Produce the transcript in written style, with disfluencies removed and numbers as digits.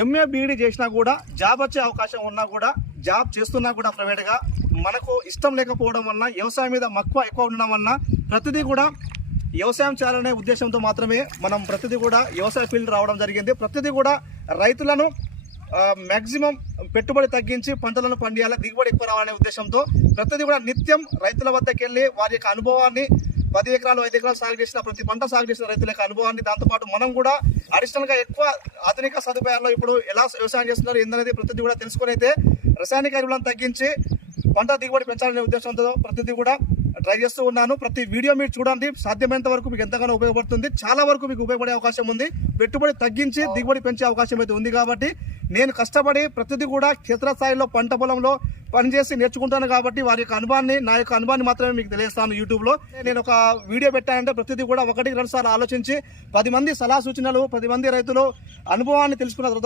MA B Ed చేసినా కూడా job వచ్చే అవకాశం ఉన్నా కూడా జాబ్ చేస్తున్నా కూడా ప్రైవేట్గా మనకు ఇష్టం లేకపోవడం వలన వ్యవసాయం మీద మక్కువ ఎక్కువ ఉండడం వలన ప్రతిదీ కూడా వ్యవసాయం చేయాలనే ఉద్దేశంతో మాత్రమే మనం ప్రతిదీ కూడా వ్యవసాయ ఫీల్డ్ రావడం జరిగింది. ప్రతిదీ కూడా రైతులను మ్యాక్సిమం పెట్టుబడి తగ్గించి పంటలను పండియాలి, దిగుబడి ఎక్కువ రావాలనే ఉద్దేశంతో ప్రతిదీ కూడా నిత్యం రైతుల వద్దకు వెళ్ళి వారి యొక్క అనుభవాన్ని 10 ఎకరాలు 5 ఎకరాలు సాగు చేసిన ప్రతి పంట సాగు చేసిన రైతుల యొక్క అనుభవాన్ని, దాంతోపాటు మనం కూడా అడిషనల్గా ఎక్కువ ఆధునిక సదుపాయాల్లో ఇప్పుడు ఎలా వ్యవసాయం చేస్తున్నారు ఏందనేది ప్రతిదీ కూడా తెలుసుకొని అయితే రసాయనిక ఎరువులను తగ్గించి పంట దిగుబడి పెంచాలనే ఉద్దేశంతో ప్రతిదీ కూడా ట్రై చేస్తూ ఉన్నాను. ప్రతి వీడియో మీరు చూడండి, సాధ్యమైనంత వరకు మీకు ఎంతగానో ఉపయోగపడుతుంది. చాలా వరకు మీకు ఉపయోగపడే అవకాశం ఉంది. పెట్టుబడి తగ్గించి దిగుబడి పెంచే అవకాశం అయితే ఉంది. కాబట్టి నేను కష్టపడి ప్రతిదీ కూడా క్షేత్రస్థాయిలో పంట పొలంలో పనిచేసి నేర్చుకుంటాను. కాబట్టి వారి యొక్క అనుభవాన్ని, నా యొక్క అనుభవాన్ని మాత్రమే మీకు తెలియస్తాను. యూట్యూబ్లో నేను ఒక వీడియో పెట్టానంటే ప్రతిదీ కూడా 1-2 సార్లు ఆలోచించి 10 మంది సలహా సూచనలు, 10 మంది రైతులు అనుభవాన్ని తెలుసుకున్న తర్వాత